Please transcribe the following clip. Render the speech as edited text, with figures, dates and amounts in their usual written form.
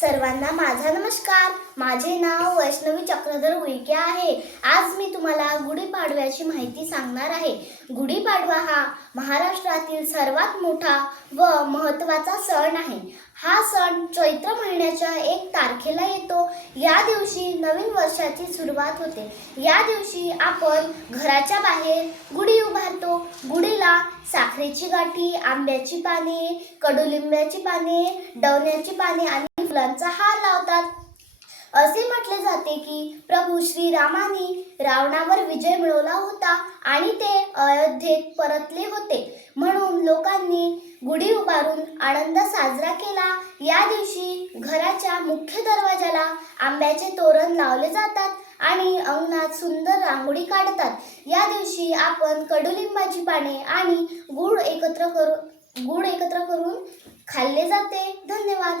सर्वांना माझा नमस्कार. माझे नाव वैष्णवी चक्रधर उईके आहे. आज मी तुम्हाला गुढीपाडव्याची माहिती सांगणार आहे. गुढीपाडवा हा महाराष्ट्रातील सर्वात मोठा व महत्त्वाचा सण आहे. हा सण चैत्र महिन्याच्या 1 तारखेला येतो. या दिवशी नवीन वर्षाची सुरुवात होते. या दिवशी आपण घराच्या बाहेर गुढी उभारतो. गुढीला साखरेची गाठी, आंब्याची पाने, कडुलिंबाची पाने, डवण्याची पाने आणि फुलांचा हार लावतात. असे म्हटले जाते की प्रभू श्रीरामांनी रावणावर विजय मिळवला होता आणि ते अयोध्येत परतले होते, म्हणून लोकांनी गुढी उभारून आनंद साजरा केला. या दिवशी घराच्या मुख्य दरवाजाला आंब्याचे तोरण लावले जातात आणि अंगणात सुंदर रांगोळी काढतात. या दिवशी आपण कडुलिंबाची पाने आणि गुळ एकत्र करून खाल्ले जाते. धन्यवाद.